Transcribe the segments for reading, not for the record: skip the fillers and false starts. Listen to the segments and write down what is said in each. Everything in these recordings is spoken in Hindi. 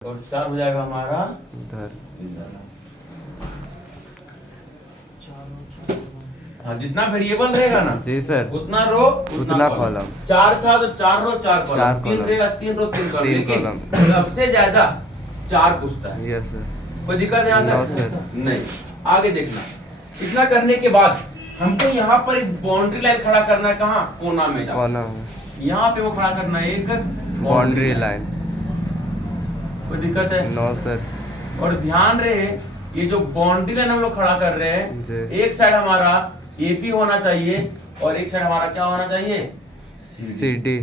और 4 हो जाएगा हमारा इधर। हाँ, जितना वेरिएबल रहेगा ना जी सर, उतना रो उतना कॉलम। 4 था तो 4 रो 4 चार कॉलम, 3 कॉलम। रहेगा 3 रो 3 कॉलम, तीन लेकिन कॉलम। सबसे ज्यादा 4 पूछता है। Yes sir. कोई दिक्कत है यहाँ नो तक? सर। नहीं। आगे देखना, इतना करने के बाद हमको यहाँ पर एक बाउंड्री लाइन खड़ा करना है। कहाँ? कोना में जाकर। कोना में यहाँ पे वो खड़ा करना है एक बाउंड्री लाइन। कोई दिक्कत है? No sir. और ध्यान रहे, ये जो बाउंड्री लाइन हम लोग खड़ा कर रहे हैं, जी। एक साइड हमारा AP होना चाहिए और एक साइड हमारा क्या होना चाहिए? CD।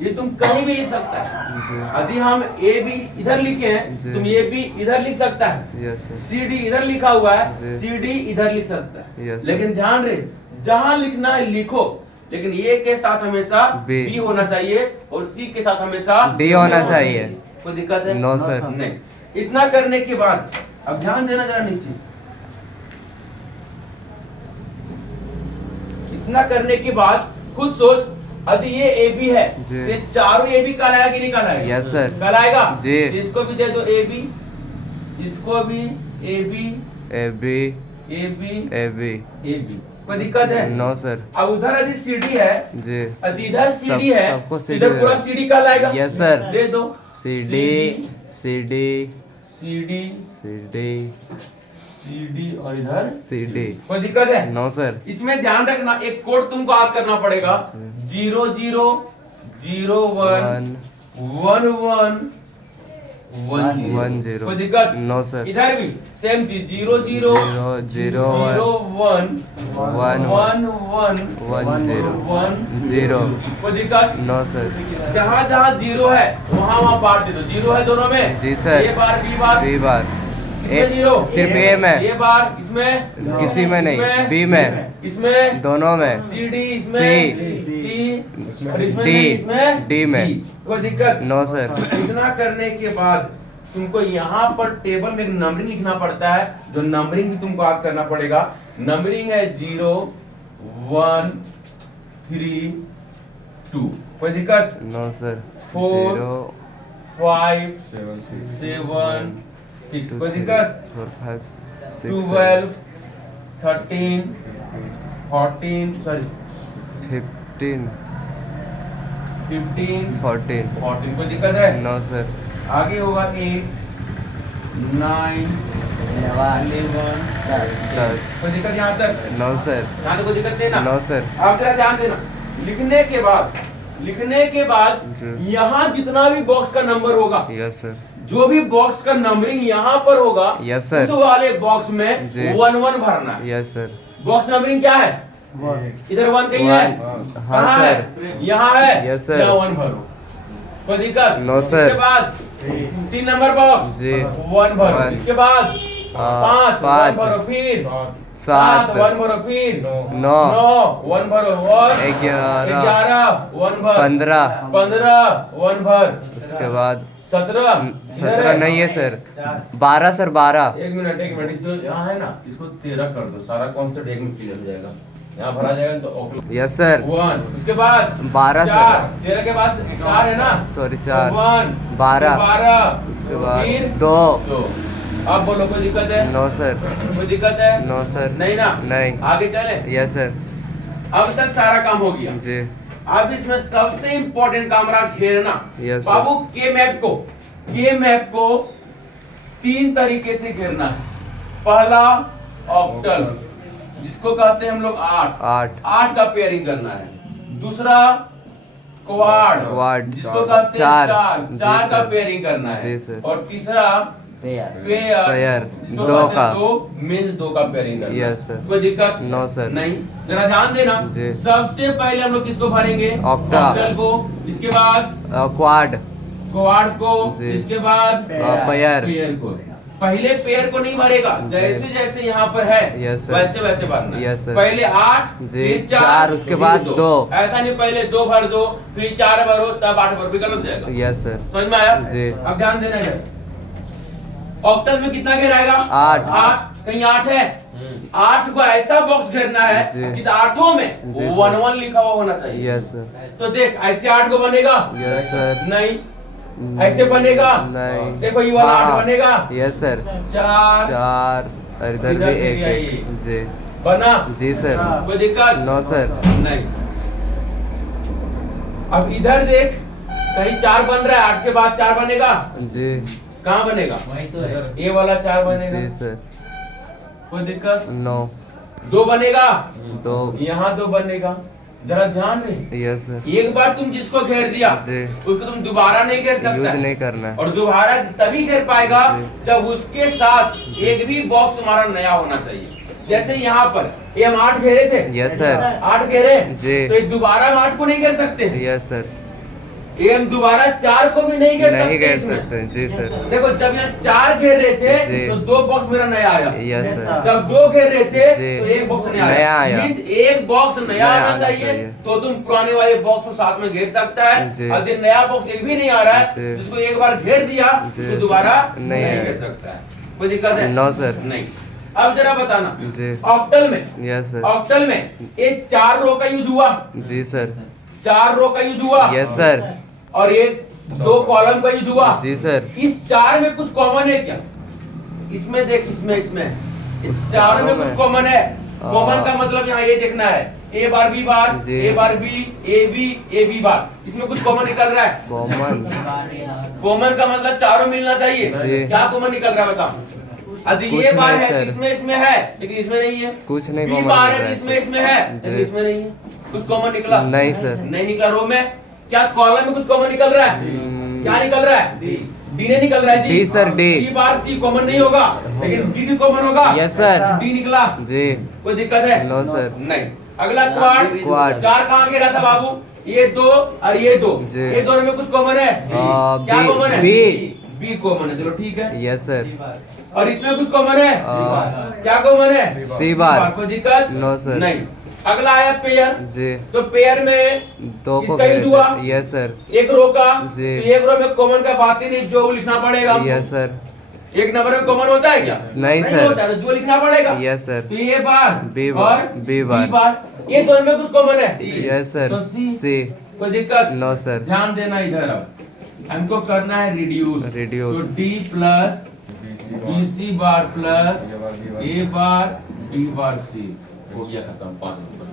ये तुम कहीं भी लिख सकता है। जी। यदि हम AB इधर लिखे हैं, जी। तुम AB इधर लिख सकता है। Yes sir. CD इधर लिखा हुआ है, जी। CD इधर लिख सकता है। यस। लेकिन ध्यान रहे, जहां लिखना है लिखो, लेकिन A के साथ हमेशा B। B होना चाहिए और C के साथ हमेशा D होना चाहिए। कोई दिक्कत है? No sir. नहीं। इतना करने के बाद अब ध्यान देना जरा नीचे। इतना करने के बाद खुद सोच, यदि ये AB है जी। तो ये चारों AB कहलाएगा कि नहीं कहलाएगा? Yes sir. कहलाएगा। जी। इसको भी दे दो AB, इसको भी AB, AB AB, AB। AB। कोई दिक्कत है? No sir. अब उधर यदि CD है, जी। यदि इधर CD है, सबको तो CD इधर पूरा है। CD कहलाएगा। Yes sir. दे दो CD CD CD CD CD और इधर CD। कोई दिक्कत है? No sir. इसमें ध्यान रखना, एक कोड तुमको याद करना पड़ेगा। 0 0 0 1 1 1 1 0। कोई दिक्कत? No sir. इधर भी सेम चीज, 0 0 0 0 1 1 1 1 1 0 0। कोई दिक्कत? No sir. जहाँ जहाँ 0 है वहाँ वहाँ बार दे दो। 0 है दोनों में? जी sir. A bar B bar. B bar. इसमें 0 सिर्फ A में। A बार, इसमें किसी में नहीं। इसमें? B में। इसमें दोनों में। CD, इसमें C और इसमें D। नहीं, इसमें D में। कोई दिक्कत? No sir. इतना करने के बाद तुमको यहाँ पर टेबल में एक नंबरिंग लिखना पड़ता है, जो नंबरिंग भी तुमको याद करना पड़ेगा। नंबरिंग है 0 1 3 2। कोई दिक्कत? No sir. 4 0 5 7 6। कोई दिक्कत? 4 5 6 12 13 14 सॉरी 15 15 14। 14। कोई दिक्कत है? No sir. आगे होगा 8 9 11 10। कोई दिक्कत यहाँ तक? No sir. यहाँ तक कोई दिक्कत नहीं ना? No sir. आप जरा ध्यान देना। लिखने के बाद जी। यहाँ जितना भी बॉक्स का नंबर होगा, यस सर। जो भी बॉक्स का नंबरिंग यहाँ पर होगा, यस सर। उस वाले बॉक्स में जी। 1 1 भरना है। Yes sir. बॉक्स नंबरिंग क्या है? इधर 1 कहीं है? हाँ कहाँ है? सर। यहाँ है। Yes sir. यहाँ 1 भरो। कोई दिक्कत? No sir. इसके बाद 3 नंबर बॉक्स जी। 1 भरो। वन। इसके बाद 5 1 भरो, फिर 7 1 भरो, फिर 9 1 भरो और 11 1 भर, 15 1 भर, उसके बाद 17 17 नहीं है सर। 12 सर। 12। एक मिनट इसको यहाँ है ना, इसको 13 कर दो। सारा कॉन्सेप्ट एक में क्लियर हो जाएगा। यहाँ भरा जाएगा तो ओके। Yes sir. 1 उसके बाद 12 4 सर। 13 के बाद 4 है ना? सॉरी 4 1 12 12 उसके बाद फिर 2। 2। अब बोलो, कोई दिक्कत है? No sir. कोई दिक्कत है? No sir. नहीं ना? नहीं। आगे चले। Yes sir. अब तक सारा काम हो गया। जी। अब इसमें सबसे इंपॉर्टेंट काम रहा घेरना। Yes sir. बाबू के मैप को 3 तरीके से घेरना है। पहला ऑक्टल, जिसको कहते हैं हम लोग 8 का पेयरिंग करना है। दूसरा क्वाड, जिसको कहते हैं 4 का पेयरिंग करना है। जी सर। और तीसरा पेयर, जिसको 2 कहते का। हैं 2 मीन्स 2 का पेयरिंग करना है। Yes sir. कोई दिक्कत? No sir. नहीं। जरा ध्यान देना। जी। सबसे पहले हम लोग किसको भरेंगे? ऑक्टा। ऑक्टल को। इसके बाद क्वाड। क्वाड को। जी। इसके बाद पेयर को। पहले पेयर को नहीं भरेगा, जैसे जैसे यहाँ पर है यस सर। वैसे वैसे भरना है। Yes sir. पहले 8 जी। फिर 4 4 उसके बाद 2। ऐसा नहीं पहले 2 भर दो फिर 4 भरो तब 8 भरो, गलत जाएगा। Yes sir. समझ में आया? जी। अब ध्यान देना है। ऑक्टल में कितना घेराएगा? 8। कहीं 8 है? 8 को ऐसा बॉक्स घेरना है जी। जिस 8 में जी 1 1 लिखा हुआ होना चाहिए। Yes sir. तो देख ऐसे 8 को बनेगा? Yes sir. नहीं। ऐसे बनेगा नहीं। देखो ये वाला 8 हाँ। बनेगा यस सर 4 4 और इधर इधर भी से भी आई। एक जी बना जी सर कोई दिक्कत नो सर नहीं। अब इधर देख कहीं 4 बन रहा है 8 के बाद 4 बनेगा जी कहाँ बनेगा तो है। ये वाला 4 बनेगा जी सर कोई दिक्कत नो 2 बनेगा 2 यहाँ 2 बनेगा जरा ध्यान दे यस सर एक बार तुम जिसको घेर दिया जी उसको तुम दोबारा नहीं घेर सकता यूज है। नहीं करना है और दोबारा तभी घेर पाएगा जी। जब उसके साथ एक भी बॉक्स तुम्हारा नया होना चाहिए। जैसे यहाँ पर ये हम 8 घेरे थे यस सर 8 घेरे जी। तो ये दोबारा हम 8 को नहीं घेर सकते यस सर ये हम दोबारा 4 को भी नहीं घेर नहीं सकते कर इसमें। सकते जी सर देखो जब यहाँ 4 घेर रहे थे जी। तो 2 बॉक्स मेरा नया आया यस सर जब 2 घेर रहे थे जी। तो 1 बॉक्स नया नया आया। मींस एक बॉक्स नया नया आना आना चाहिए चाहिए। तो तुम पुराने वाले बॉक्स को साथ में घेर सकता है जी। अगर नया बॉक्स एक भी नहीं आ रहा है जी। जिसको एक बार घेर दिया जी। उसको दोबारा नहीं नहीं आएगा। घेर सकता है। कोई दिक्कत है नो सर नहीं। अब जरा बताना जी ऑक्टल में यस सर ऑक्टल में ये 4 रो का यूज हुआ जी सर 4 रो का यूज हुआ यस सर और ये 2 कॉलम का यूज हुआ जी सर इस 4 में कुछ कॉमन है क्या इसमें देख इसमें इस 4 में कुछ कॉमन है कॉमन का मतलब यहाँ ये देखना है ए बार बी बार जी। A bar B A B bar इसमें कुछ कॉमन निकल रहा है कॉमन कॉमन का मतलब चारों मिलना चाहिए जी। क्या कॉमन निकल रहा है बता यदि कुछ ये बार नहीं, है सर। तो इसमें है लेकिन इसमें नहीं है कुछ नहीं बी common बार निकल है रहा तो है, इसमें है जी। लेकिन इसमें नहीं है कुछ कॉमन निकला नहीं सर नहीं निकला रो में क्या कॉलम में कुछ कॉमन निकल रहा है क्या निकल रहा है डी नहीं निकल रहा है डी सर, डी। सी बार सी कॉमन नहीं होगा लेकिन डी भी कॉमन होगा यस सर डी निकला जी कोई दिक्कत है नो सर नहीं अगला क्वाड क्वाड। 4 कहाँ गिरा था बाबू ये 2 और ये 2 जी। ये दोनों में कुछ कॉमन है क्या बी- कॉमन है बी। बी कॉमन है चलो ठीक है यस सर और इसमें कुछ कॉमन है क्या कॉमन है सी बार। कोई दिक्कत नो सर नहीं अगला आया पेयर जी तो पेयर में 2 को इसका यूज हुआ यस सर एक रो का जी। तो एक रो में कॉमन का बात ही नहीं जो लिखना पड़ेगा हमको। यस सर एक नंबर में कॉमन होता है क्या नहीं सर। होता है तो जो लिखना पड़ेगा यस सर तो ये बार बी और बार बी बार ये दोनों में कुछ कॉमन है यस सर तो सी सी कोई दिक्कत नो सर ध्यान देना इधर अब हमको करना है रिड्यूस Reduce। तो डी प्लस बी सी बार प्लस ए बार बी बार सी हो गया खत्म 5 नंबर